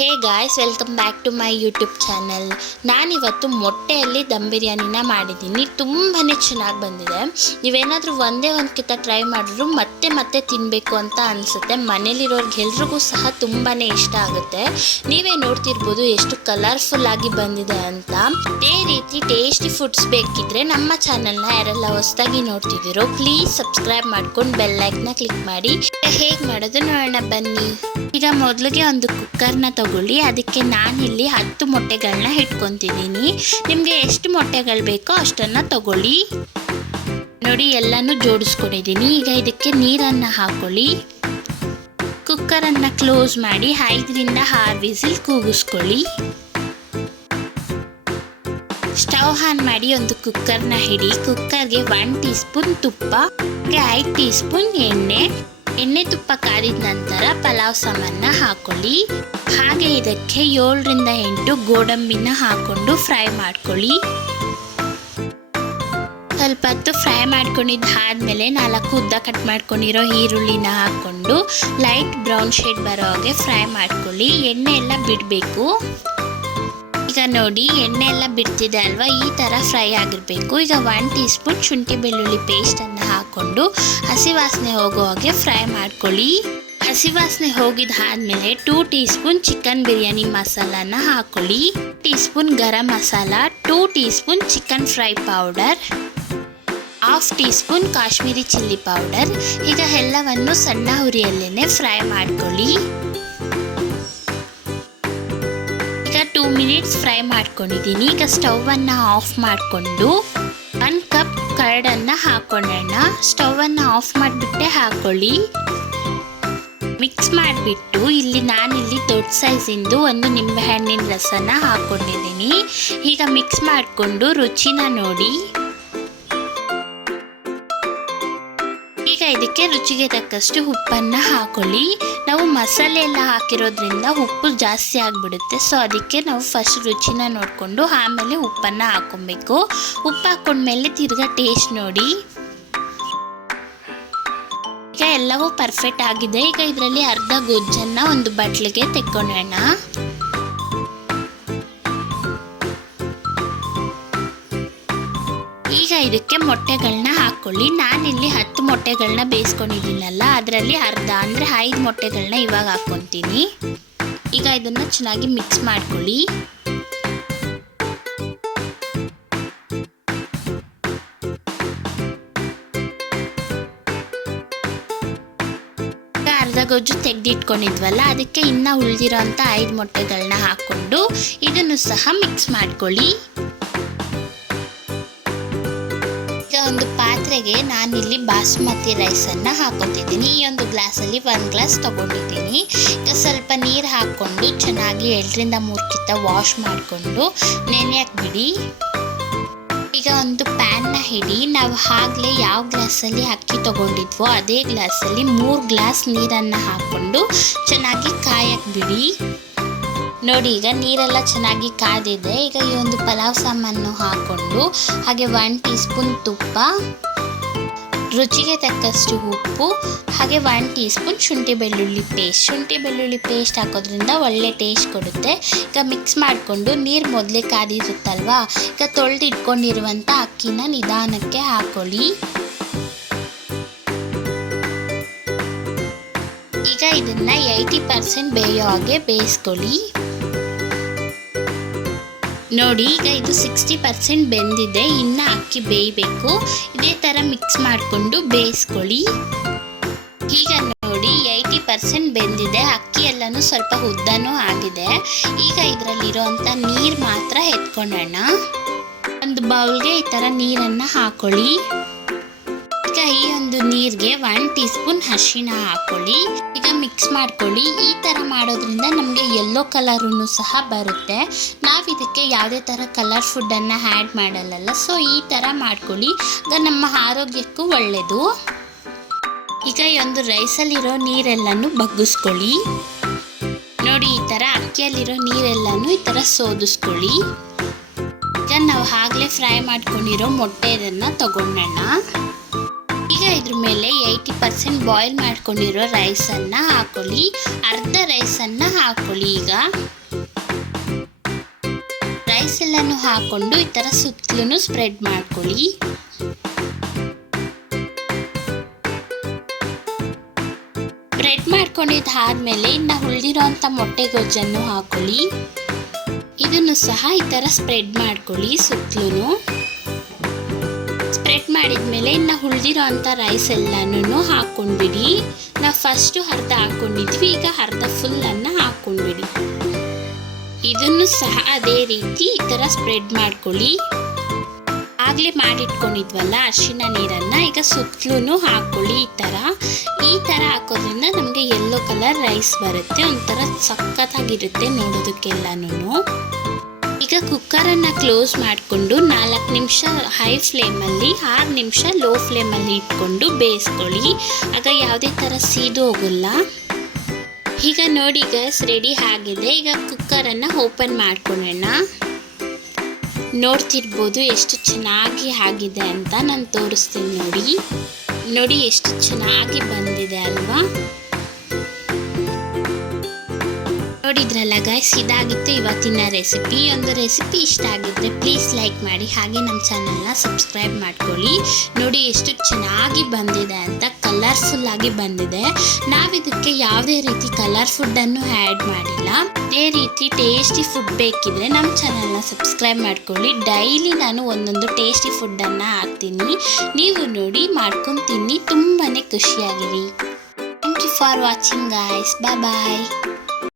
Hey guys, welcome back to my YouTube channel. ನಾನಿವತ್ತು ಮೊಟ್ಟೆಯಲ್ಲಿ ದಮ್ ಬಿರಿಯಾನಿನ ಮಾಡಿದ್ದೀನಿ. ತುಂಬಾ ಚೆನ್ನಾಗಿ ಬಂದಿದೆ. ನೀವೇನಾದರೂ ಒಂದೇ ಒಂದು ಕಿತ್ತ ಟ್ರೈ ಮಾಡಿದ್ರು ಮತ್ತೆ ಮತ್ತೆ ತಿನ್ನಬೇಕು ಅಂತ ಅನಿಸುತ್ತೆ. ಮನೇಲಿರೋರ್ಗೆ ಎಲ್ರಿಗೂ ಸಹ ತುಂಬಾ ಇಷ್ಟ ಆಗುತ್ತೆ. ನೀವೇ ನೋಡ್ತಿರ್ಬೋದು ಎಷ್ಟು ಕಲರ್ಫುಲ್ ಆಗಿ ಬಂದಿದೆ ಅಂತ. ಇದೇ ರೀತಿ ಟೇಸ್ಟಿ ಫುಡ್ಸ್ ಬೇಕಿದ್ರೆ ನಮ್ಮ ಚಾನಲ್ನ ಯಾರೆಲ್ಲ ಹೊಸದಾಗಿ ನೋಡ್ತಿದ್ದೀರೋ ಪ್ಲೀಸ್ ಸಬ್ಸ್ಕ್ರೈಬ್ ಮಾಡ್ಕೊಂಡು ಬೆಲ್ ಐಕನ್ನ ಕ್ಲಿಕ್ ಮಾಡಿ. ಹೇಗೆ ಮಾಡೋದು ನೋಡೋಣ ಬನ್ನಿ. ಈಗ ಮೊದಲಿಗೆ ಒಂದು ಕುಕ್ಕರ್ನ ತಗೊಳ್ಳಿ. ಅದಕ್ಕೆ ನಾನಿಲ್ಲಿ 10 ಮೊಟ್ಟೆಗಳನ್ನ ಇಟ್ಕೊತಿದ್ದೀನಿ. ನಿಮಗೆ ಎಷ್ಟು ಮೊಟ್ಟೆಗಳು ಬೇಕೋ ಅಷ್ಟನ್ನು ತಗೊಳ್ಳಿ. ನೋಡಿ, ಎಲ್ಲನೂ ಜೋಡಿಸ್ಕೊಂಡಿದ್ದೀನಿ. ಈಗ ಇದಕ್ಕೆ ನೀರನ್ನು ಹಾಕೊಳ್ಳಿ. ಕುಕ್ಕರನ್ನು ಕ್ಲೋಸ್ ಮಾಡಿ 5ರಿಂದ 6 ವಿಸಿಲ್ ಕೂಗಿಸ್ಕೊಳ್ಳಿ. ಸ್ಟವ್ ಆನ್ ಮಾಡಿ ಒಂದು ಕುಕ್ಕರ್ನ ಹಿಡಿ. ಕುಕ್ಕರ್ಗೆ 1 ಟೀ ಸ್ಪೂನ್ ತುಪ್ಪ, 5 ಟೀ ಸ್ಪೂನ್ ಎಣ್ಣೆ ತುಪ್ಪ ಕಾದಿದ ನಂತರ ಪಲಾವ್ ಸಾಮಾನ ಹಾಕೊಳ್ಳಿ. ಹಾಗೆ ಇದಕ್ಕೆ 7ರಿಂದ 8 ಗೋಡಂಬಿನ ಹಾಕೊಂಡು ಫ್ರೈ ಮಾಡ್ಕೊಳ್ಳಿ. ಸ್ವಲ್ಪ ಹೊತ್ತು ಫ್ರೈ ಮಾಡ್ಕೊಂಡಿದ್ದಾದ್ಮೇಲೆ 4 ಉದ್ದ ಕಟ್ ಮಾಡ್ಕೊಂಡಿರೋ ಈರುಳ್ಳಿನ ಹಾಕೊಂಡು ಲೈಟ್ ಬ್ರೌನ್ ಶೇಡ್ ಬರೋ ಹಾಗೆ ಫ್ರೈ ಮಾಡ್ಕೊಳ್ಳಿ. ಎಣ್ಣೆ ಎಲ್ಲ ಬಿಡಬೇಕು. ಈಗ ನೋಡಿ, ಎಣ್ಣೆ ಎಲ್ಲ ಬಿಡ್ತಿದೆ ಅಲ್ವಾ, ಈ ಥರ ಫ್ರೈ ಆಗಿರಬೇಕು. ಈಗ 1 ಟೀ ಸ್ಪೂನ್ ಶುಂಠಿ ಬೆಳ್ಳುಳ್ಳಿ ಪೇಸ್ಟನ್ನು ಹಾಕ್ಕೊಂಡು ಹಸಿ ವಾಸನೆ ಹೋಗೋ ಹಾಗೆ ಫ್ರೈ ಮಾಡ್ಕೊಳ್ಳಿ. ಹಸಿ ವಾಸನೆ ಹೋಗಿದ್ದಾದ್ಮೇಲೆ 2 ಟೀ ಸ್ಪೂನ್ ಚಿಕನ್ ಬಿರಿಯಾನಿ ಮಸಾಲಾನ ಹಾಕೊಳ್ಳಿ. 1 teaspoon garam masala, 2 teaspoon chicken fry powder, 1/2 teaspoon Kashmiri chilli powder. ಈಗ ಎಲ್ಲವನ್ನು ಸಣ್ಣ ಉರಿಯಲ್ಲೇ ಫ್ರೈ ಮಾಡ್ಕೊಳ್ಳಿ. 2 ಮಿನಿಟ್ಸ್ ಫ್ರೈ ಮಾಡ್ಕೊಂಡಿದ್ದೀನಿ. ಈಗ ಸ್ಟವನ್ನು ಆಫ್ ಮಾಡಿಕೊಂಡು 1 ಕಪ್ ಕರ್ಡನ್ನು ಹಾಕೊಳ್ಳೋಣ. ಸ್ಟವನ್ನು ಆಫ್ ಮಾಡಿಬಿಟ್ಟೆ ಹಾಕೊಳ್ಳಿ. ಮಿಕ್ಸ್ ಮಾಡಿಬಿಟ್ಟು ನಾನಿಲ್ಲಿ ದೊಡ್ಡ ಸೈಜಿಂದು ಒಂದು ನಿಂಬೆಹಣ್ಣಿನ ರಸನ ಹಾಕ್ಕೊಂಡಿದ್ದೀನಿ. ಈಗ ಮಿಕ್ಸ್ ಮಾಡಿಕೊಂಡು ರುಚಿನ ನೋಡಿ. ಈಗ ಇದಕ್ಕೆ ರುಚಿಗೆ ತಕ್ಕಷ್ಟು ಉಪ್ಪನ್ನು ಹಾಕೊಳ್ಳಿ. ನಾವು ಮಸಾಲೆ ಎಲ್ಲ ಹಾಕಿರೋದ್ರಿಂದ ಉಪ್ಪು ಜಾಸ್ತಿ ಆಗಿಬಿಡುತ್ತೆ. ಸೊ ಅದಕ್ಕೆ ನಾವು ಫಸ್ಟ್ ರುಚಿನ ನೋಡಿಕೊಂಡು ಆಮೇಲೆ ಉಪ್ಪನ್ನು ಹಾಕ್ಕೊಬೇಕು. ಉಪ್ಪು ಹಾಕ್ಕೊಂಡ್ಮೇಲೆ ತಿರ್ಗಾ ಟೇಸ್ಟ್ ನೋಡಿ. ಈಗ ಎಲ್ಲವೂ ಪರ್ಫೆಕ್ಟ್ ಆಗಿದೆ. ಈಗ ಇದರಲ್ಲಿ ಅರ್ಧ ಗೊಜ್ಜನ್ನು ಒಂದು ಬಟ್ಲಿಗೆ ತೆಕ್ಕೊಳ್ಳೋಣ. ಈಗ ಇದಕ್ಕೆ ಮೊಟ್ಟೆಗಳನ್ನ ಹಾಕ್ಕೊಳ್ಳಿ. ನಾನಿಲ್ಲಿ 10 ಮೊಟ್ಟೆಗಳನ್ನ ಬೇಯಿಸ್ಕೊಂಡಿದ್ದೀನಲ್ಲ, ಅದರಲ್ಲಿ ಅರ್ಧ ಅಂದರೆ 5 ಮೊಟ್ಟೆಗಳನ್ನ ಇವಾಗ ಹಾಕ್ಕೊತೀನಿ. ಈಗ ಇದನ್ನು ಚೆನ್ನಾಗಿ ಮಿಕ್ಸ್ ಮಾಡ್ಕೊಳ್ಳಿ. ಈಗ ಅರ್ಧ ಗೊಜ್ಜು ತೆಗೆದಿಟ್ಕೊಂಡಿದ್ವಲ್ಲ, ಅದಕ್ಕೆ ಇನ್ನೂ ಉಳಿದಿರೋ ಅಂಥ 5 ಮೊಟ್ಟೆಗಳನ್ನ ಹಾಕ್ಕೊಂಡು ಇದನ್ನು ಸಹ ಮಿಕ್ಸ್ ಮಾಡ್ಕೊಳ್ಳಿ. ಒಂದು ಪಾತ್ರೆಗೆ ನಾನಿಲ್ಲಿ ಬಾಸುಮತಿ ರೈಸನ್ನು ಹಾಕೊತಿದ್ದೀನಿ. ಈ ಒಂದು ಗ್ಲಾಸಲ್ಲಿ 1 ಗ್ಲಾಸ್ ತಗೊಂಡಿದ್ದೀನಿ. ಈಗ ಸ್ವಲ್ಪ ನೀರು ಹಾಕ್ಕೊಂಡು ಚೆನ್ನಾಗಿ 2ರಿಂದ 3 ಕಿತ್ತ ವಾಶ್ ಮಾಡಿಕೊಂಡು ನೆನೆಯಕ್ಕೆ ಬಿಡಿ. ಈಗ ಒಂದು ಪ್ಯಾನ್ನ ಹಿಡಿ. ನಾವು ಆಗಲೇ ಯಾವ ಗ್ಲಾಸಲ್ಲಿ ಅಕ್ಕಿ ತಗೊಂಡಿದ್ವೋ ಅದೇ ಗ್ಲಾಸಲ್ಲಿ 3 ಗ್ಲಾಸ್ ನೀರನ್ನು ಹಾಕ್ಕೊಂಡು ಚೆನ್ನಾಗಿ ಕಾಯಕ್ಕೆ ಬಿಡಿ. ನೋಡಿ, ಈಗ ನೀರೆಲ್ಲ ಚೆನ್ನಾಗಿ ಕಾದಿದೆ. ಈಗ ಈ ಒಂದು ಪಲಾವ್ ಸಾಮಾನು ಹಾಕ್ಕೊಂಡು ಹಾಗೆ 1 ಟೀ ಸ್ಪೂನ್ ತುಪ್ಪ, ರುಚಿಗೆ ತಕ್ಕಷ್ಟು ಉಪ್ಪು, ಹಾಗೆ 1 ಟೀ ಸ್ಪೂನ್ ಶುಂಠಿ ಬೆಳ್ಳುಳ್ಳಿ ಪೇಸ್ಟ್ ಹಾಕೋದ್ರಿಂದ ಒಳ್ಳೆ ಟೇಸ್ಟ್ ಕೊಡುತ್ತೆ. ಈಗ ಮಿಕ್ಸ್ ಮಾಡಿಕೊಂಡು ನೀರು ಮೊದಲೇ ಕಾದಿರುತ್ತಲ್ವಾ, ಈಗ ತೊಳೆದು ಇಟ್ಕೊಂಡಿರುವಂಥ ಅಕ್ಕಿನ ನಿಧಾನಕ್ಕೆ ಹಾಕೊಳ್ಳಿ. ಈಗ ಇದನ್ನು 80% ಬೇಯೋ ಹಾಗೆ ಬೇಯಿಸ್ಕೊಳ್ಳಿ. ನೋಡಿ, ಈಗ ಇದು 60% ಬೆಂದಿದೆ. ಇನ್ನು ಅಕ್ಕಿ ಬೇಯಬೇಕು. ಇದೇ ಥರ ಮಿಕ್ಸ್ ಮಾಡಿಕೊಂಡು ಬೇಯಿಸ್ಕೊಳ್ಳಿ. ಈಗ ನೋಡಿ, 80% ಬೆಂದಿದೆ. ಅಕ್ಕಿ ಎಲ್ಲನೂ ಸ್ವಲ್ಪ ಉದ್ದನೂ ಆಗಿದೆ. ಈಗ ಇದರಲ್ಲಿರೋವಂಥ ನೀರು ಮಾತ್ರ ಎತ್ಕೊಳ್ಳೋಣ. ಒಂದು ಬೌಲ್ಗೆ ಈ ಥರ ನೀರನ್ನು ಹಾಕೊಳ್ಳಿ. ಈಗ ಈ ಒಂದು ನೀರಿಗೆ 1 ಟೀ ಸ್ಪೂನ್ ಅರಿಶಿನ ಹಾಕೊಳ್ಳಿ. ಈಗ ಮಿಕ್ಸ್ ಮಾಡ್ಕೊಳ್ಳಿ. ಈ ಥರ ಮಾಡೋದ್ರಿಂದ ನಮಗೆ ಯೆಲ್ಲೋ ಕಲರೂ ಸಹ ಬರುತ್ತೆ. ನಾವು ಇದಕ್ಕೆ ಯಾವುದೇ ಥರ ಕಲರ್ ಫುಡ್ಡನ್ನು ಆ್ಯಡ್ ಮಾಡಲ್ಲ. ಸೊ ಈ ಥರ ಮಾಡ್ಕೊಳ್ಳಿ. ಆಗ ನಮ್ಮ ಆರೋಗ್ಯಕ್ಕೂ ಒಳ್ಳೆಯದು. ಈಗ ಈ ಒಂದು ರೈಸಲ್ಲಿರೋ ನೀರೆಲ್ಲನೂ ಬಗ್ಗಿಸ್ಕೊಳ್ಳಿ. ನೋಡಿ, ಈ ಥರ ಅಕ್ಕಿಯಲ್ಲಿರೋ ನೀರೆಲ್ಲನೂ ಈ ಥರ ಸೋದಿಸ್ಕೊಳ್ಳಿ. ಈಗ ನಾವು ಆಗಲೇ ಫ್ರೈ ಮಾಡ್ಕೊಂಡಿರೋ ಮೊಟ್ಟೆಯನ್ನು ತಗೊಂಡೋಣ. ಈಗ ಇದ್ರ ಮೇಲೆ 80% ಬಾಯ್ಲ್ ಮಾಡ್ಕೊಂಡಿರೋ ರೈಸನ್ನು ಹಾಕೊಳ್ಳಿ. ಅರ್ಧ ರೈಸನ್ನು ಹಾಕೊಳ್ಳಿ. ಈಗ ರೈಸ್ ಎಲ್ಲನೂ ಹಾಕೊಂಡು ಈ ಥರ ಸುತ್ತಲೂ ಸ್ಪ್ರೆಡ್ ಮಾಡ್ಕೊಳ್ಳಿ. ಸ್ಪ್ರೆಡ್ ಮಾಡ್ಕೊಂಡಿದ್ದಾದ್ಮೇಲೆ ಇನ್ನು ಉಳಿದಿರೋಂಥ ಮೊಟ್ಟೆ ಗೊಜ್ಜನ್ನು ಹಾಕೊಳ್ಳಿ. ಇದನ್ನು ಸಹ ಈ ಥರ ಸ್ಪ್ರೆಡ್ ಮಾಡ್ಕೊಳ್ಳಿ ಸುತ್ತಲೂ. ಸ್ಪ್ರೆಡ್ ಮಾಡಿದ್ಮೇಲೆ ಇನ್ನು ಉಳಿದಿರೋ ಅಂಥ ರೈಸ್ ಎಲ್ಲನೂ ಹಾಕ್ಕೊಂಡ್ಬಿಡಿ. ನಾವು ಫಸ್ಟು ಅರ್ಧ ಹಾಕ್ಕೊಂಡಿದ್ವಿ, ಈಗ ಅರ್ಧ ಫುಲ್ಲನ್ನು ಹಾಕ್ಕೊಂಡ್ಬಿಡಿ. ಇದನ್ನು ಸಹ ಅದೇ ರೀತಿ ಈ ಥರ ಸ್ಪ್ರೆಡ್ ಮಾಡ್ಕೊಳ್ಳಿ. ಆಗಲೇ ಮಾಡಿಟ್ಕೊಂಡಿದ್ವಲ್ಲ ಅರಿಶಿನ ನೀರನ್ನು ಈಗ ಸುತ್ತಲೂ ಹಾಕ್ಕೊಳ್ಳಿ. ಈ ಥರ ಹಾಕೋದ್ರಿಂದ ನಮಗೆ ಯೆಲ್ಲೋ ಕಲರ್ ರೈಸ್ ಬರುತ್ತೆ. ಒಂಥರ ಸಖತ್ತಾಗಿರುತ್ತೆ ನೋಡೋದಕ್ಕೆಲ್ಲನೂ. ಈಗ ಕುಕ್ಕರನ್ನು ಕ್ಲೋಸ್ ಮಾಡಿಕೊಂಡು 4 ನಿಮಿಷ ಹೈ ಫ್ಲೇಮಲ್ಲಿ 6 ನಿಮಿಷ ಲೋ ಫ್ಲೇಮಲ್ಲಿ ಇಟ್ಕೊಂಡು ಬೇಯಿಸ್ಕೊಳ್ಳಿ. ಆಗ ಯಾವುದೇ ಥರ ಸೀದು ಹೋಗಲ್ಲ. ಈಗ ನೋಡಿ ಗೈಸ್, ರೆಡಿ ಆಗಿದೆ. ಈಗ ಕುಕ್ಕರನ್ನು ಓಪನ್ ಮಾಡ್ಕೊಳ್ಳೋಣ. ನೋಡ್ತಿರ್ಬೋದು ಎಷ್ಟು ಚೆನ್ನಾಗಿ ಆಗಿದೆ ಅಂತ. ನಾನು ತೋರಿಸ್ತೀನಿ ನೋಡಿ ಎಷ್ಟು ಚೆನ್ನಾಗಿ ಬಂದಿದೆ ಅಲ್ವಾ. ನೋಡಿದ್ರಲ್ಲ ಗೈಸ್, ಇದಾಗಿತ್ತು ಇವತ್ತಿನ ರೆಸಿಪಿ. ಒಂದು ರೆಸಿಪಿ ಇಷ್ಟ ಆಗಿದ್ರೆ ಪ್ಲೀಸ್ ಲೈಕ್ ಮಾಡಿ, ಹಾಗೆ ನಮ್ಮ ಚಾನಲ್ನ ಸಬ್ಸ್ಕ್ರೈಬ್ ಮಾಡ್ಕೊಳ್ಳಿ. ನೋಡಿ ಎಷ್ಟು ಚೆನ್ನಾಗಿ ಬಂದಿದೆ ಅಂತ, ಕಲರ್ಫುಲ್ ಆಗಿ ಬಂದಿದೆ. ನಾವಿದಕ್ಕೆ ಯಾವುದೇ ರೀತಿ ಕಲರ್ ಫುಡ್ಡನ್ನು ಆ್ಯಡ್ ಮಾಡಿಲ್ಲ. ಇದೇ ರೀತಿ ಟೇಸ್ಟಿ ಫುಡ್ ಬೇಕಿದ್ರೆ ನಮ್ಮ ಚಾನಲ್ನ ಸಬ್ಸ್ಕ್ರೈಬ್ ಮಾಡ್ಕೊಳ್ಳಿ. ಡೈಲಿ ನಾನು ಒಂದೊಂದು ಟೇಸ್ಟಿ ಫುಡ್ಡನ್ನು ಹಾಕ್ತೀನಿ. ನೀವು ನೋಡಿ ಮಾಡ್ಕೊಂಡು ತಿನ್ನಿ, ತುಂಬಾ ಖುಷಿಯಾಗಿರಿ. Thank you for watching guys. Bye.